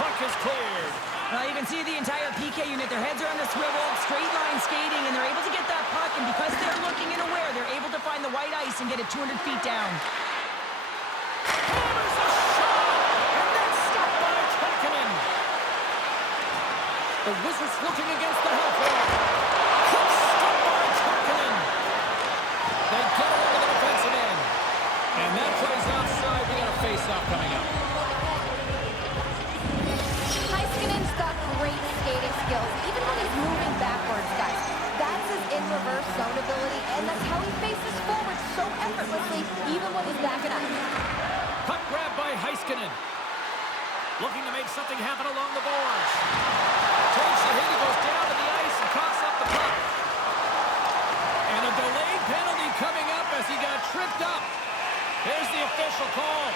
puck is cleared. Well, you can see the entire PK unit. Their heads are on the swivel, straight line skating, and they're able to get that puck. And because they're looking and aware, they're able to find the white ice and get it 200 feet down. Hammers a shot, and that's stopped by Kekkonen. The Wizards looking against the half wall. Puck stopped by Kekkonen. They get it over the defensive end. And that plays outside. We got a face-off coming up. Heiskanen's got great skating skills, even when he's moving backwards, guys. That's his in-reverse zone ability, and that's how he faces forward so effortlessly, even when he's backing up. Puck grab by Heiskanen. Looking to make something happen along the boards. Takes a hit, he goes down to the ice and coughs up the puck. And a delayed penalty coming up as he got tripped up. Here's the official call.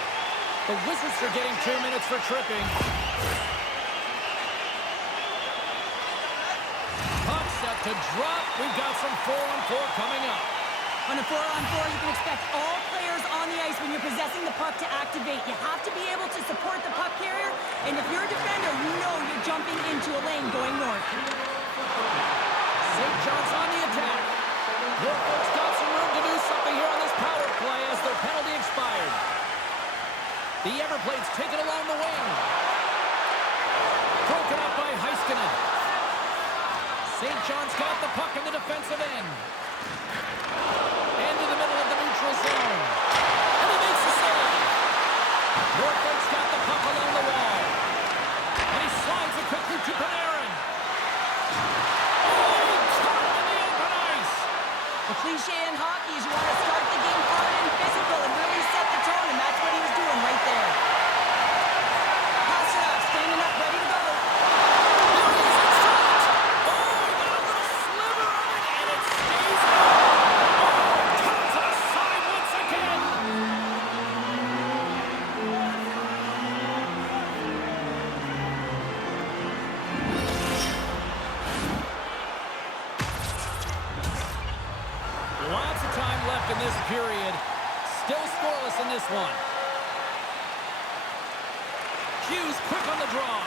The Wizards are getting 2 minutes for tripping. Puck set to drop. We've got some 4-on-4 coming up. On a 4-on-4, you can expect all players on the ice when you're possessing the puck to activate. You have to be able to support the puck carrier, and if you're a defender, you know you're jumping into a lane going north. St. John's on the attack. Norfolk's got some room to do something here on this power play as their penalty expired. The Everblades take it along the wing. Broken up by Heiskanen. St. John's got the puck in the defensive end. Into the middle of the neutral zone. And he makes the save. Norfolk's got the puck along the wall. And he slides it quickly to Panarin. Oh, he caught him in the open ice. The cliche in hockey is you want to start the game hard and physical and really set the tone, and that's what he was doing right there. Pass it up, standing up, ready to go. There he is in front. Oh, he got a little sliver of it, and it stays out. Comes offside once again. Lots of time left in this period. Still scoreless in this one. Hughes quick on the draw.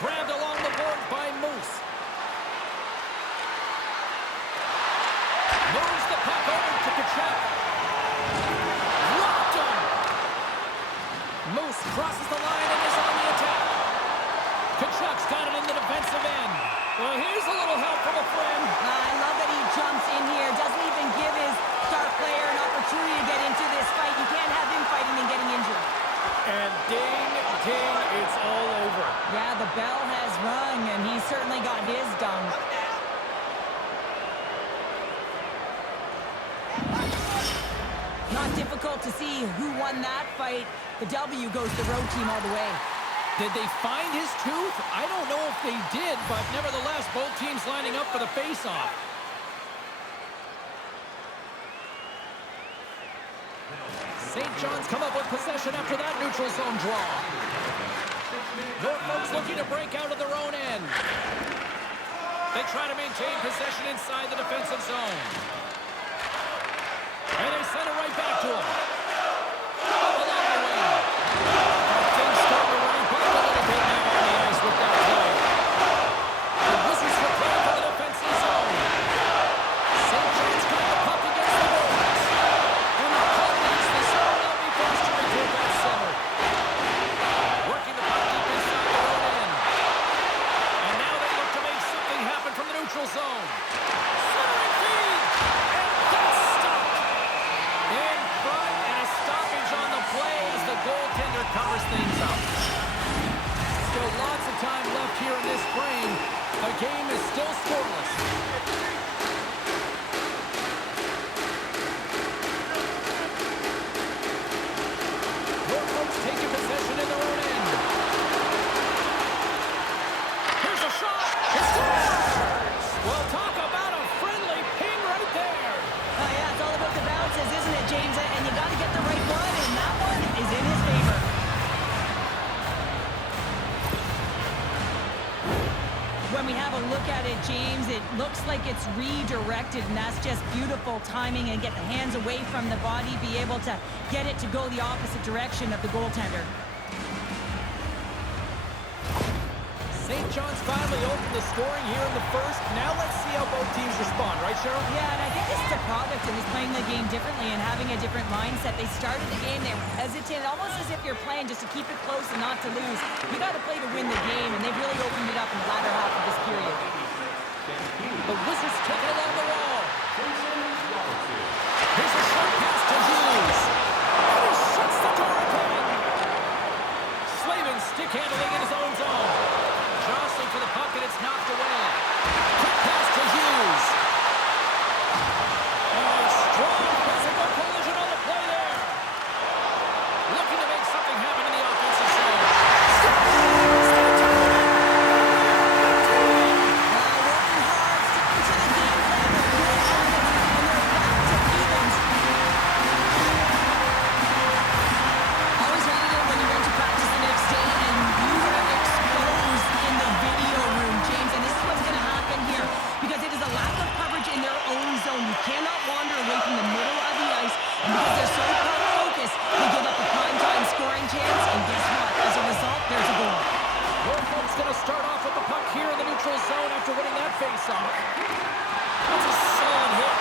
Grabbed along the board by Moose. Moves the puck over to Kachuk. Locked him. Moose crosses the line and is on the attack. Kachuk's got it in the defensive end. Well, here's a little help from a friend. I love that he jumps in here, doesn't even give his star player an opportunity to get into this fight. You can't have him fighting and getting injured. And ding, ding, it's all over. Yeah, the bell has rung, and he certainly got his done. Not difficult to see who won that fight. The W goes to the road team all the way. Did they find his tooth? I don't know if they did, but nevertheless, both teams lining up for the face-off. St. John's come up with possession after that neutral zone draw. Norfolk's looking to break out of their own end. They try to maintain possession inside the defensive zone. And they send it right back to him. Up along the wing. Things start to ramp up a little bit now on the ice with that play. The Wizards prepare for the defensive zone. St. John's got the puck against the boards. And the puck leaves the zone. They'll be forced to return that center. Working the puck deep inside their own end. And now they look to make something happen from the neutral zone. Centering feed. And that's stopped. In front, and a stoppage on the play as the goaltender covers things up. Still lots of time left here in this frame. The game is still scoreless. Norfolk's taking possession in their own end. Here's a shot. It scores! Well, talk about a friendly ping right there. Oh, yeah, it's all about the bounces, isn't it, James? And you got to get the right one, and that one is in his favor. When we have a look at it, James, it looks like it's redirected, and that's just beautiful timing and get the hands away from the body, be able to get it to go the opposite direction of the goaltender. St. John's finally opened the scoring here in the first. Now let's see how both teams respond, right, Cheryl? Yeah, and I think this is a product of just playing the game differently and having a different mindset. They started the game, they were hesitant, almost as if you're playing just to keep it close and not to lose. You got to play to win the game, and they've really opened it up in the latter half of this period. The Wizards took it along the wall. Here's a short pass to Hughes. And he shuts the door again. Slavin stick handling in his own zone. Jostling for the puck, and it's knocked away. Quick pass to Hughes. And a strong physical collision on the play there. Looking to make something happen in the offensive zone. Start off with the puck here in the neutral zone after winning that face-off. That's a solid hit.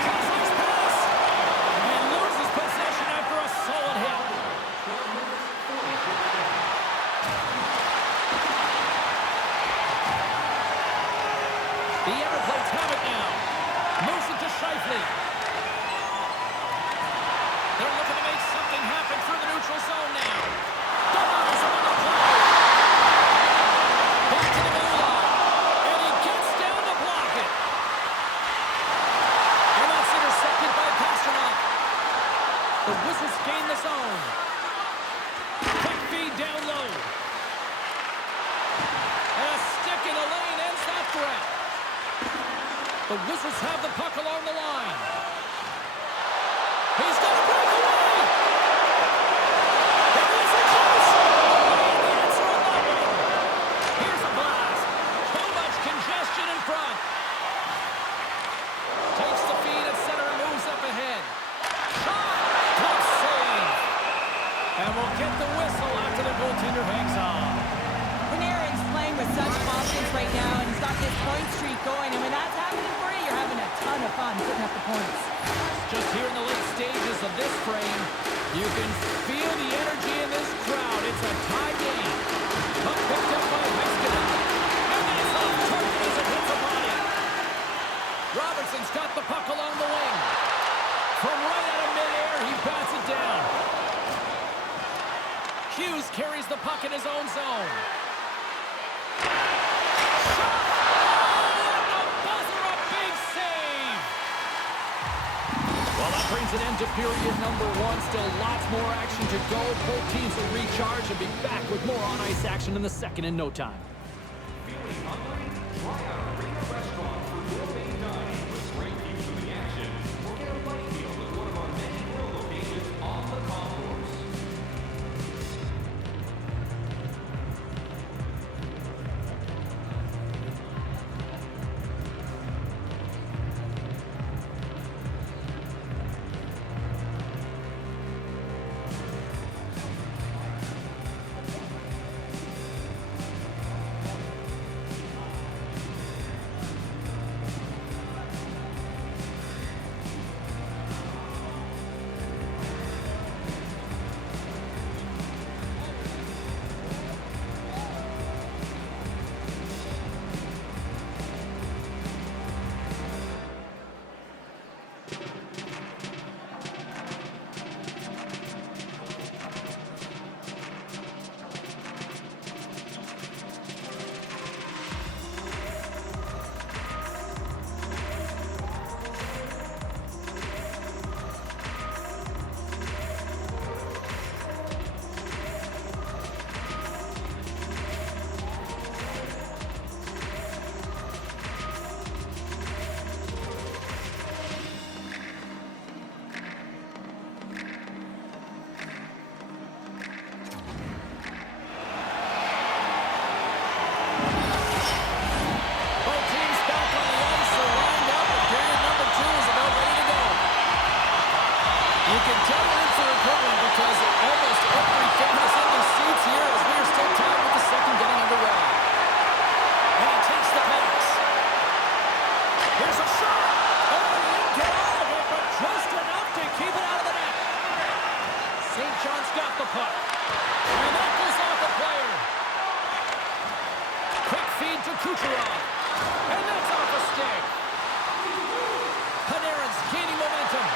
Cross-ice pass. And loses possession after a solid hit. The Everblades have it now. Moves it to Scheifele. They're looking to make something happen through the neutral zone now. Denies him on the play. The Wizards gain the zone. Quick feed down low. And a stick in the lane ends that threat. The Wizards have the puck along the line. He's going to break away. That was a close. The answer on that one. Here's a blast. Too much congestion in front. Takes the feed at center and moves up ahead. Shot. And we'll get the whistle after the goaltender hangs on. Panarin's playing with such confidence right now, and he's got this point streak going. And when that's happening for you, you're having a ton of fun putting up the points. Just here in the late stages of this frame, you can feel the energy in this crowd. It's a tie game. Puck picked up by Heiskanen. And that's off target as it hits a body. Robertson's got the puck along the wing. From right out of midair, he bats it down. Hughes carries the puck in his own zone. Shot! Oh, and the buzzer, a big save! Well, that brings an end to period number one. Still lots more action to go. Both teams will recharge and be back with more on-ice action in the second in no time. Feeling hungry? Try our Arena restaurant for gourmet dining with great views of the action. Or get a light meal at one of our many grill locations on the concourse. Kucherov. And that's off a stick. Panarin's gaining momentum.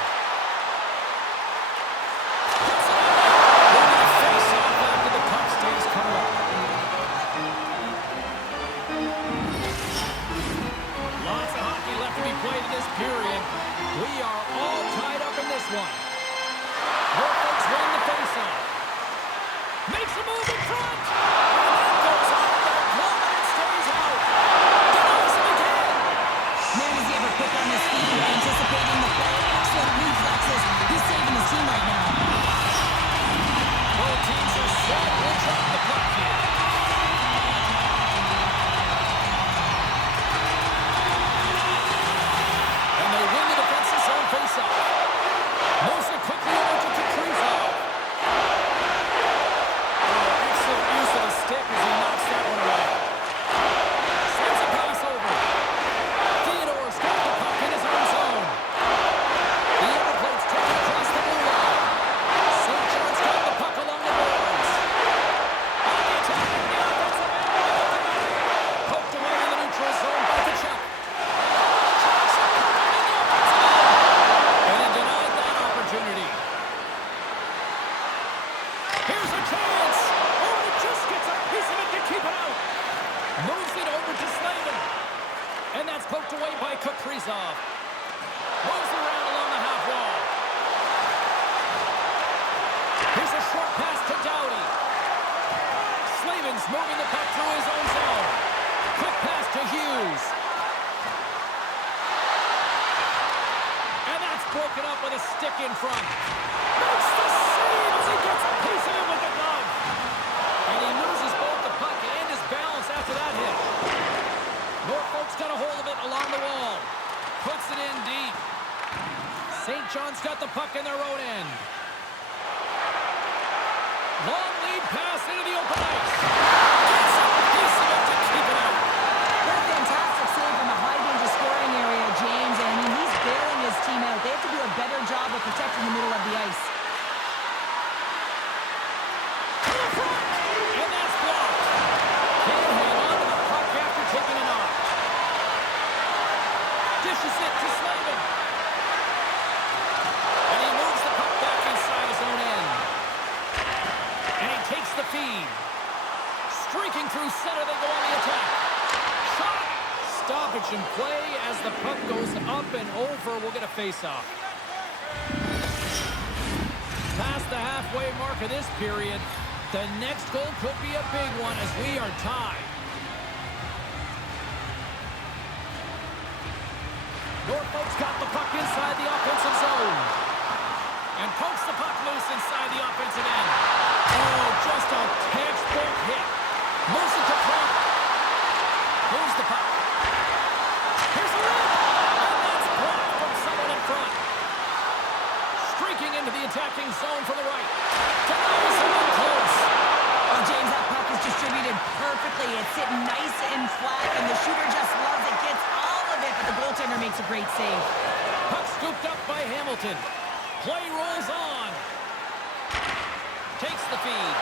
Puts it in. They're going to face off after the puck stays covered up. Lots of hockey left to be played in this period. We are all tied up in this one. Norfolk's win the faceoff. Makes a move in front. And that goes off their glove and it stays out. Denies him again. Man, is he ever quick on his feet, anticipating the play. Excellent reflexes. He's saving his team right now. Both teams are set. We'll drop the puck here. And they win the defensive zone faceoff. Moves it quickly over to Kaprizov. Excellent use of the stick as he knocks that one away. Sends a pass over. Theodore's got the puck in his own zone. The overplate's taken across the blue line. St. John's got the puck along the boards. On the attack in the offensive end. Poked away in the neutral zone by Kachuk. Chucks it in the offensive end. And it denied that opportunity. Here's a chance. Oh, he just gets a piece of it to keep it out. Moves it over to Slavin. And that's poked away by Kaprizov. Moves it around along the half wall. Here's a short pass to Doughty. Slavin's moving the puck through his own zone. Quick pass to Hughes. And that's broken up with a stick in front. Makes the save as he gets a piece of it with the glove. And he loses both the puck and his balance after that hit. Norfolk's got a hold of it along the wall. Puts it in deep. St. John's got the puck in their own end. Long lead pass into the open ice. Gets a piece of it to keep it out. What a fantastic save from a high-danger scoring area, James. And I mean, he's bailing his team out. They have to do a better job of protecting the middle of the ice. And that's blocked. Can't hang on to the puck after taking it off. Dishes it to Slavin. And he moves the puck back inside his own end. And he takes the feed. Streaking through center, they go on the attack. Shot! Stoppage in play as the puck goes up and over. We'll get a face-off. Past the halfway mark of this period, the next goal could be a big one as we are tied. Norfolk's got the puck inside the offensive zone. And pokes the puck loose inside the offensive end. Oh, just a textbook hit. Moves it to front. Moves the puck. Here's the run. And that's blocked from someone in front. Streaking into the attacking zone from the right. Denies him in close. Oh, James, that puck is distributed perfectly. It's sitting nice and flat, and the shooter just loves it. Gets all of it, but the goaltender makes a great save. Puck scooped up by Hamilton. Play rolls on. Takes the feed.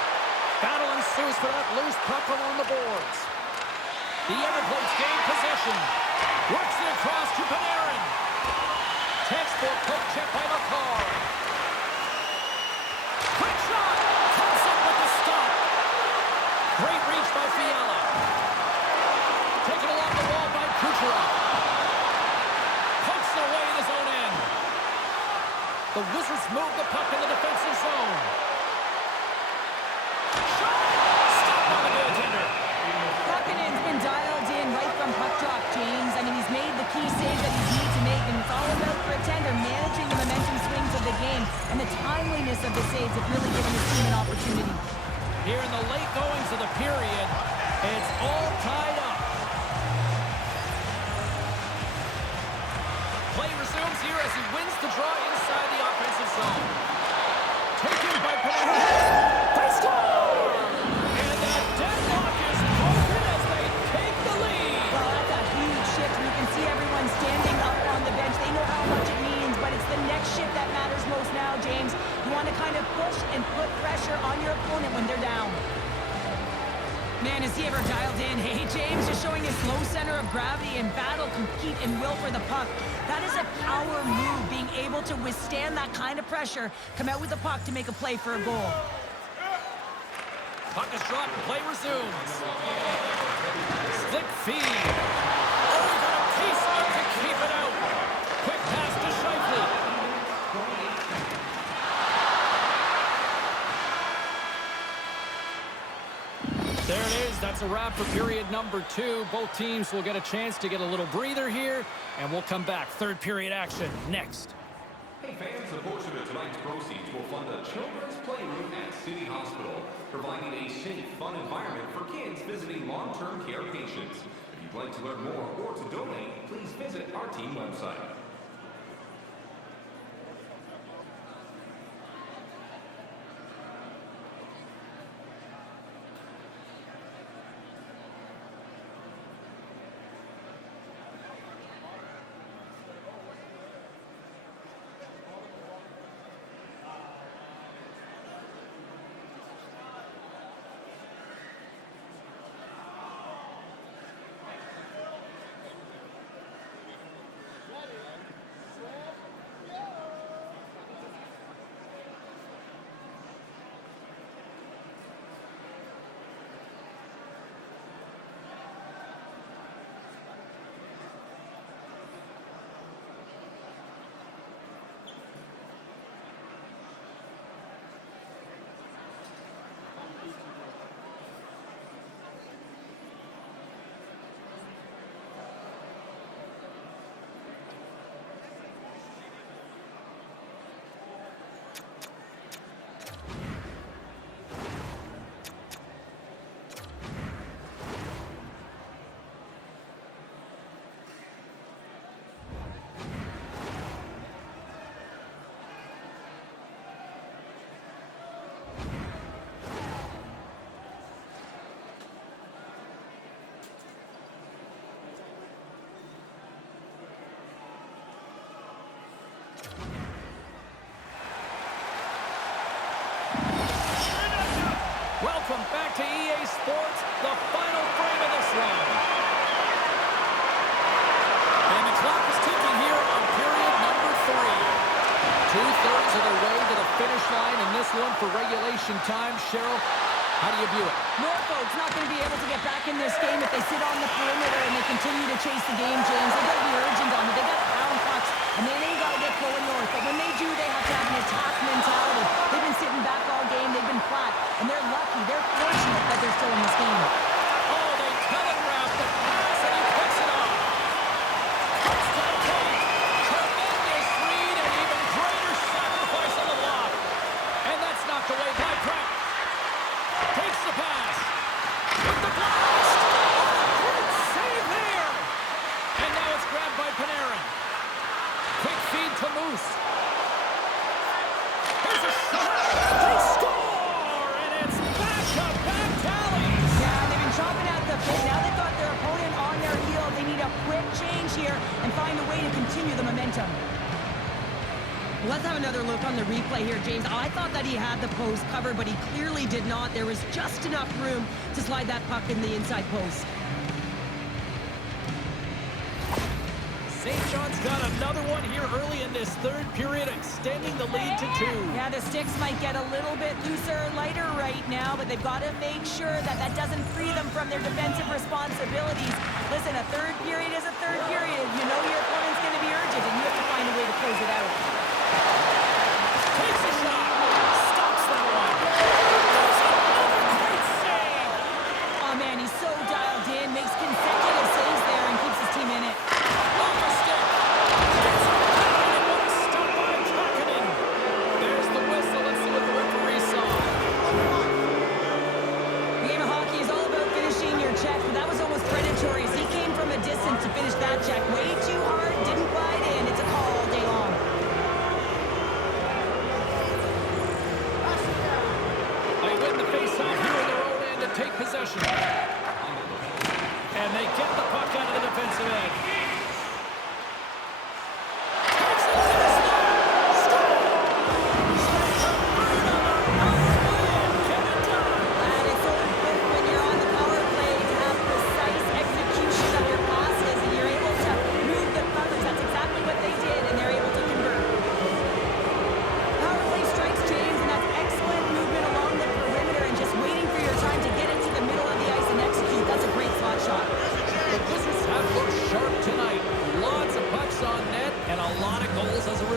Battle ensues for that loose puck along the boards. The Everplates gain possession. Works it across to Panarin. Textbook poke check by McCarr. Quick shot. Comes up with the stop. Great reach by Fiala. Taken along the wall by Kucherov. Pokes it away in his own end. The Wizards move the puck in the defensive zone. Stopped by the goaltender. Buchanan's been dialed in right from puck drop, James. I mean, he's made the key save that he's needed to make, and it's all about for a tender managing the momentum swings of the game, and the timeliness of the saves have really given his team an opportunity. Here in the late goings of the period, it's all tied up. Play resumes here as he wins the draw inside the offensive zone. Taken by Panarin. They score! And that deadlock is broken as they take the lead. Well, that's a huge shift, and you can see everyone standing up on the bench. They know how much it means, but it's the next shift that matters most now, James. You want to kind of push and put pressure on your opponent when they're down. Man, is he ever dialed in? Hey, James, just showing his low center of gravity and battle, compete, and will for the puck. That is a power move, being able to withstand that kind of pressure, come out with the puck to make a play for a goal. Puck is dropped, play resumes. Slick feed. Oh, he got a piece up to keep it out. Quick pass to Scheifele. There it is. That's a wrap for period number 2. Both teams will get a chance to get a little breather here, and we'll come back. Third period action next. Hey fans, a portion of tonight's proceeds will fund a children's playroom at City Hospital, providing a safe, fun environment for kids visiting long-term care patients. If you'd like to learn more or to donate, please visit our team website. Welcome back to EA Sports, the final frame of this one. And the clock is ticking here on period number 3. 2/3 of the way to the finish line in this one for regulation time. Cheryl, how do you view it? Norfolk's not going to be able to get back in this game if they sit on the perimeter and they continue to chase the game, James. They've got to be urgent on it. They've got to pound pucks, and they ain't got to get going north. But when they do, they have to have an attack mentality. They've been sitting back all game. They've been flat, and they're lucky. They're fortunate that they're still in this game. Oh, they telegraph the pass, and he picks it off. Cuts to the point. Tremendous read, and even greater sacrifice on the block. And that's knocked away by Pratt. Takes the pass. With the blast. Oh, great save there. And now it's grabbed by Panarin. Quick feed to Moose. Here's a shot. They score! And it's back-to-back tallies. Yeah, they've been chopping at the bit. Now they've got their opponent on their heel. They need a quick change here and find a way to continue the momentum. Let's have another look on the replay here, James. I thought that he had the post covered, but he clearly did not. There was just enough room to slide that puck in the inside post. St. John's got another one here early in this third period, extending the lead to 2. Yeah, the sticks might get a little bit looser, lighter right now, but they've got to make sure that that doesn't free them from their defensive responsibilities. Listen, a third period is a third period. You know your opponent's going to be urgent, and you have to find a way to close it out. Takes a shot. Stops that one. Does another great save. Oh, man, he's so dialed in, makes consecutive saves there, and keeps his team in it. Off a stick. Gets it down, and what a stop by Kakinen. There's the whistle. Let's see what the referee saw. The game of hockey is all about finishing your check, but that was almost predatory as he came from a distance to finish that check. Way too hard, didn't glide in. It's a call all day long. They win the faceoff here in their own end and take possession. And they get the puck out of the defensive end. Takes it to the slot. Scores! Get it done. And it's so quick when you're on the power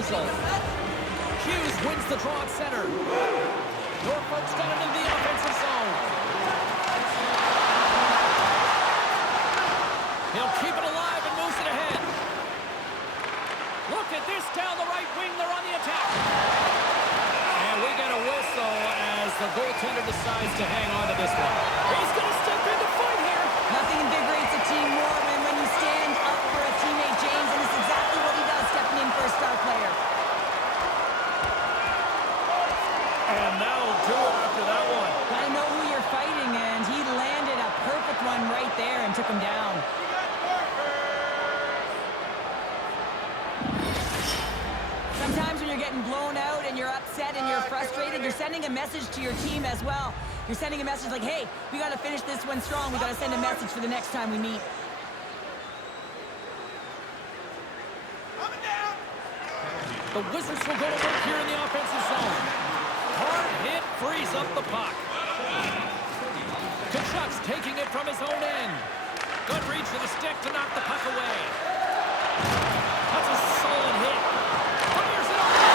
result. Hughes wins the draw at center. Norfolk's got it into the offensive zone. He'll keep it alive and moves it ahead. Look at this down the right wing. They're on the attack. And we get a whistle as the goaltender decides to hang on to this one. He's going to step in to fight here. Nothing invigorates a team more than when you stand up for a teammate, James, and it's exactly what he does, stepping in for a star player. And that'll do it after that one. Gotta know who you're fighting, and he landed a perfect one right there and took him down. Sometimes when you're getting blown out and you're upset and you're frustrated, you're sending a message to your team as well. You're sending a message like, hey, we got to finish this one strong. We got to send a message for the next time we meet. The Wizards will go to work here in the offensive zone. Hard hit frees up the puck. Kachuk's taking it from his own end. Good reach to the stick to knock the puck away. That's a solid hit. Fires it over.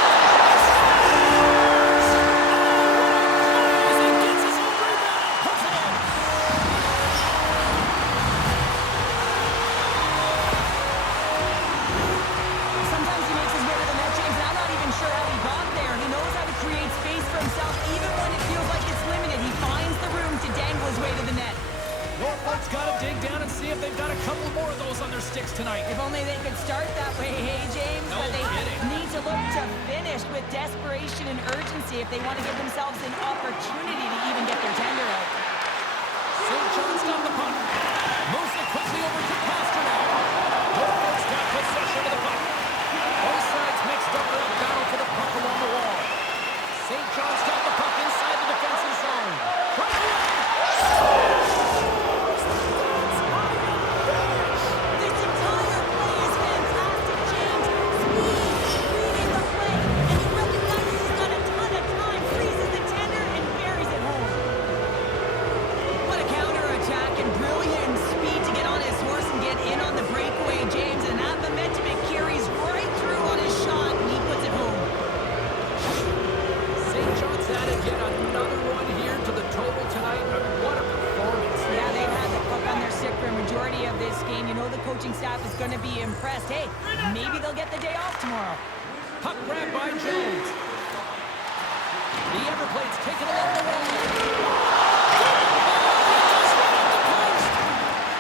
He gets his own rebound and puts it in. Sometimes he makes his way to the net, James, and I'm not even sure how he got there. He knows how to create space for himself, even when it feels like it's limited. He finds the room to dangle his way to the net. Norfolk's got to dig down and see if they've got a couple more of those on their sticks tonight. If only they could start that way, hey, James. No but they kidding. need to look to finish with desperation and urgency if they want to give themselves an opportunity to even get their tender out. St. John's got the puck. Moves it quickly over to Pasternak. Norfolk's got possession of the puck. Both sides mixed up in a battle for the puck along the wall. St. John's got the puck inside the defensive zone. Right away. This entire play is fantastic, James. Speed, reading the play, and he recognizes he's got a ton of time, freezes the tender, and buries it home. What a counterattack and brilliant speed to get on his horse and get in on the breakaway, James. And that momentum, it carries right through on his shot, and he puts it home. St. John's added yet another one here to the total tonight. And what a performance. Yeah, they've had the puck on their stick for a majority of this game. You know the coaching staff is going to be impressed. Hey, maybe they'll get the day off tomorrow. Puck grabbed by Jones. The Everplate's taken along the wall.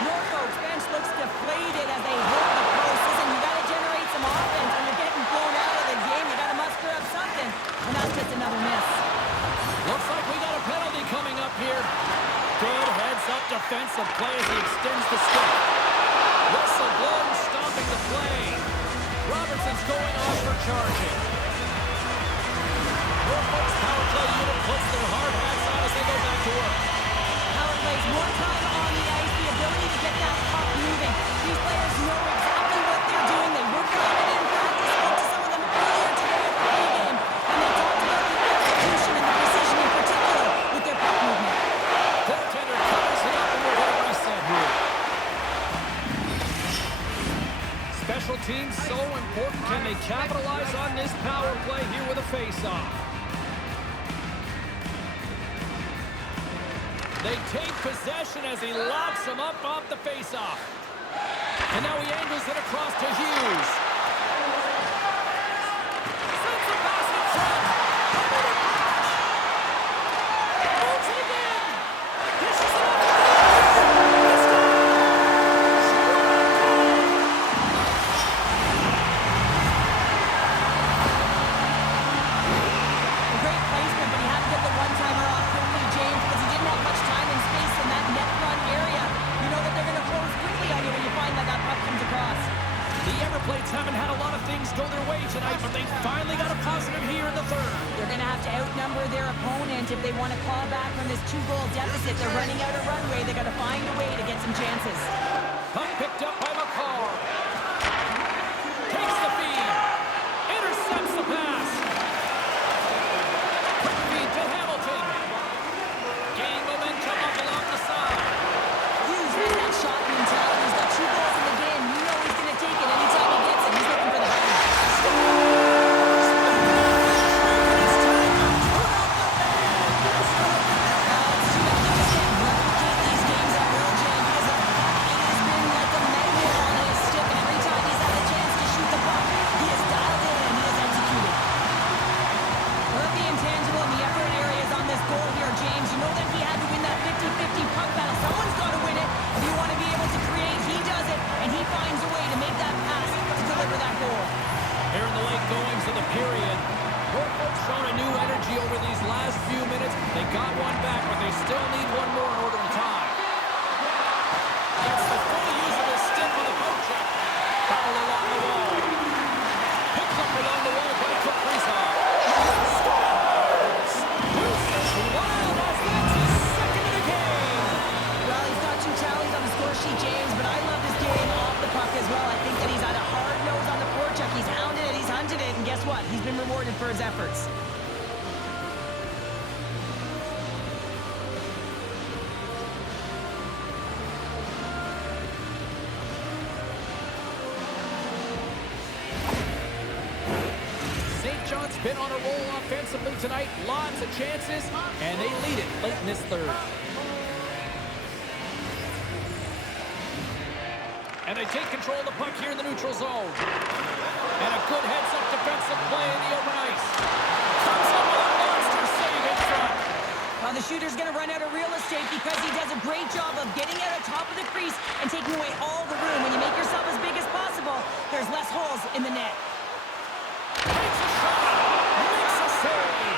Norfolk's bench looks deflated as they hit the post. Listen, you got to generate some offense. When you're getting blown out of the game, you got to muster up something. And that's just another miss. Looks like we got a penalty coming up here. Good heads-up defensive play as he extends the stick. Whistle blown, stopping the play. Robertson's going off for charging. Norfolk's power play unit puts their hard hats on as they go back to work. Power plays more time on the ice, the ability to get that puck moving. These players know exactly what they're doing. They worked on it in practice. Spoke to some of them earlier today at the pregame, and they talked about the execution and the precision in particular with their puck movement. Goaltender covers it up and we're going to reset here. Special teams so important. Can they capitalize on this power play here with a face-off? They take possession as he locks him up off the face-off. And now he angles it across to Hughes. Sends the pass in front. Moves it again. Dishes it up. He scores! A great placement, but he had to get the one-timer off quickly, James, because he didn't have much time and space in that net front area. You know that they're going to close quickly on you when you find that that puck comes across. The Everplates haven't had a lot of things go their way tonight, but they finally got a positive here in the third. They're going to have to outnumber their opponent if they want to claw back from this 2-goal deficit. They're running out of runway. They got to find a way to get some chances. Puck picked up by McCall. Takes the feed. Intercepts the pass. Quick feed to Hamilton. Gain momentum up along the side. Hughes has that shot mentality. He's got 2 goals in the game. You know he's going to take it anytime he gets it. He's looking for the button. been on a roll offensively tonight. Lots of chances, and they lead it late in this third. And they take control of the puck here in the neutral zone. And a good heads-up defensive play in the open ice. Comes up with a monster save in front. Well, the shooter's going to run out of real estate because he does a great job of getting out of top of the crease and taking away all the room. When you make yourself as big as possible, there's less holes in the net. Takes a shot. Makes a save.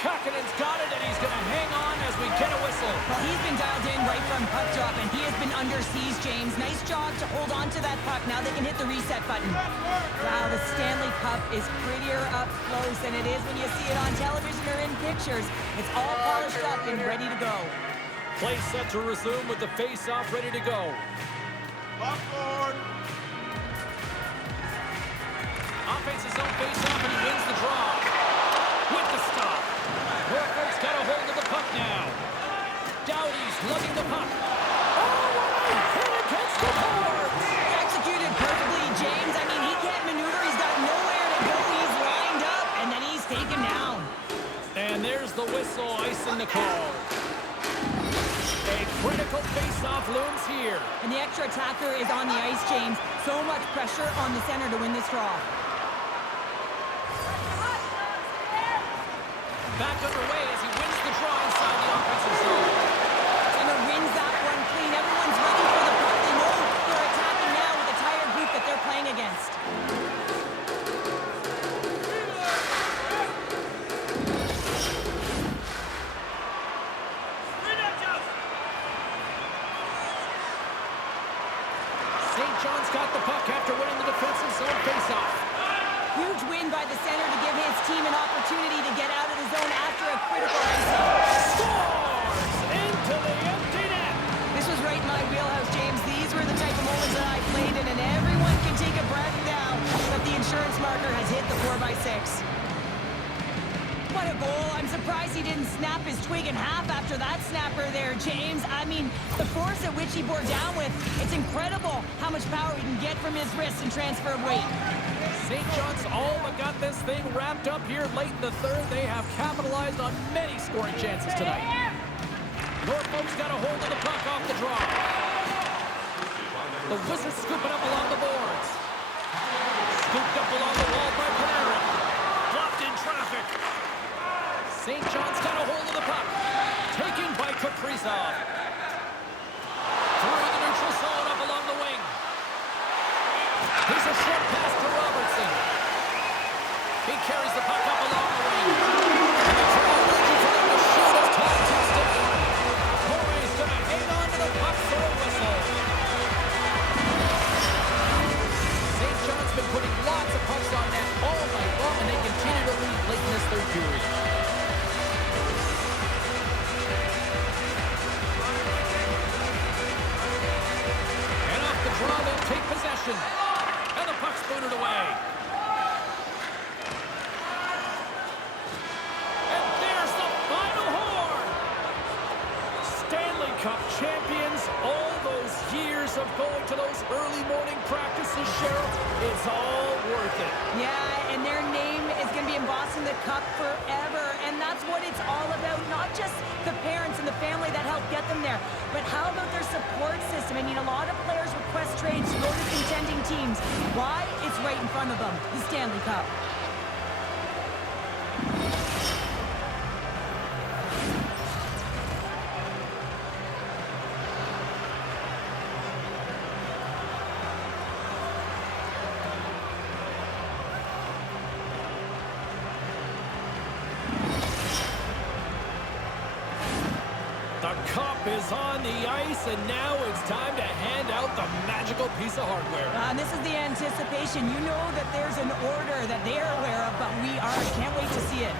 Kakanen's got it, and he's going to hang on as we get a whistle. Well, he's been dialed in right from puck drop, and he has been under siege, James. Nice job to hold on to that puck. Now they can hit the reset button. Wow, the Stanley Cup is prettier up close than it is when you see it on television or in pictures. It's all polished up and ready to go. Play set to resume with the face-off ready to go. Popcorn! Offense's own face-off, and he wins the draw. With the stop. Horford's got a hold of the puck now. Doughty's lugging the puck. Oh, right! Hit against the boards! Executed perfectly, James. I mean, he can't maneuver. He's got nowhere to go. He's lined up, and then he's taken down. And there's the whistle, icing the call. A critical face-off looms here. And the extra attacker is on the ice, James. So much pressure on the center to win this draw. Back underway as he wins the draw inside the offensive zone. Center wins that one clean. Everyone's ready for the puck. They know they're attacking now with the tired group that they're playing against. St. John's got the puck after winning the defensive zone face-off. Huge win by the center to give his team an opportunity to get out of the zone after a critical icing. Scores into the empty net. This was right in my wheelhouse, James. These were the type of moments that I played in, and everyone can take a breath now that the insurance marker has hit the 4x6. What a goal. I'm surprised he didn't snap his twig in half after that snapper there, James. I mean, the force at which he bore down with, it's incredible how much power he can get from his wrists and transfer of weight. St. John's all but got this thing wrapped up here late in the third. They have capitalized on many scoring chances tonight. Norfolk's got a hold of the puck off the draw. The Wizards scooping up along the boards. Scooped up along the wall by Panarin. Blocked in traffic. St. John's got a hold of the puck. Taken by Kaprizov. Through the neutral zone up along the wing. Here's a short pass to Robertson. He carries the puck up along the wing. And the crowd urging for him to shoot as time ticks down. Corey's going to hang on to the puck for a whistle. St. John's been putting lots of pucks on net all night long, and they continue to lead late in this third period. And off the draw, they'll take possession. And the puck's booted away. And there's the final horn. Stanley Cup champions, all those years of going to those early morning practices, Cheryl, it's all worth it. Yeah, and their name is going to be embossed in the cup forever. And that's what it's all about. Not just the parents and the family that helped get them there, but how about their support system? I mean, a lot of players request trades to go to contending teams. Why? It's right in front of them, the Stanley Cup. The cup is on the ice, and now it's time to hand out the magical piece of hardware. And this is the anticipation. You know that there's an order that they are aware of, but we aren't. Can't wait to see it.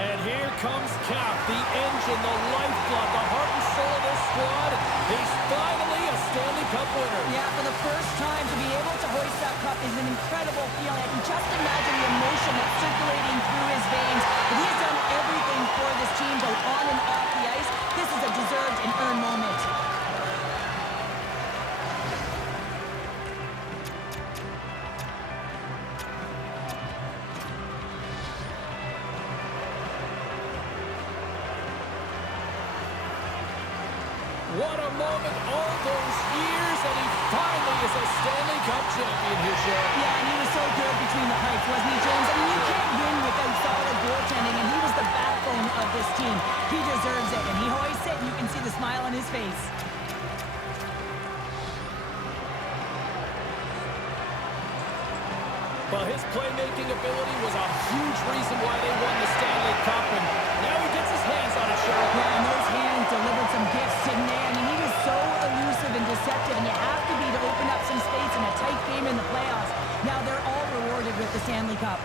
And here comes Cap, the engine, the lifeblood, the heart and soul of this squad. He's finally a Stanley Cup winner. Yeah, for the first time to be able to hoist that cup is an incredible feeling. I can just imagine the emotion that's circulating through his veins. But he has done everything for this team, both on and off the ice. This is a deserved and earned moment. What a moment all those years, and he finally is a Stanley Cup champion here, Cheryl. Yeah, and he was so good between the pipes, wasn't he, James? I mean, you can't win without solid goaltending, and he was the backbone of this team. He deserves it, and he hoists it, and you can see the smile on his face. Well, his playmaking ability was a huge reason why they won the Stanley Cup, and now he gets his hands on it, Cheryl. Yeah, and those hands delivered some gifts, didn't they? I mean, he was so elusive and deceptive, and you have to be to open up some space in a tight game in the playoffs. Now they're all rewarded with the Stanley Cup.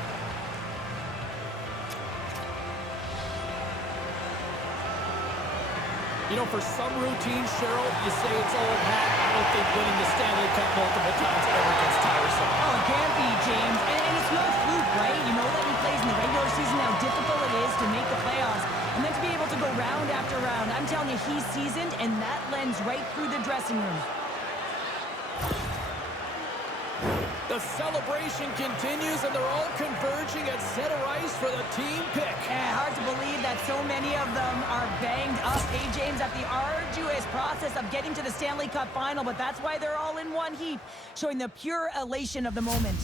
You know, for some routines, Cheryl, you say it's old hat. I don't think winning the Stanley Cup multiple times ever gets tiresome. Oh, it can't be, James. And it's no fluke, right? You know that he plays in the regular season, how difficult it is to make the playoffs. And then to be able to go round after round, I'm telling you, he's seasoned, and that lends right through the dressing room. The celebration continues, and they're all converging at center ice for the team pick. Yeah, hard to believe that so many of them are banged up, hey, James, at the arduous process of getting to the Stanley Cup final, but that's why they're all in one heap, showing the pure elation of the moment.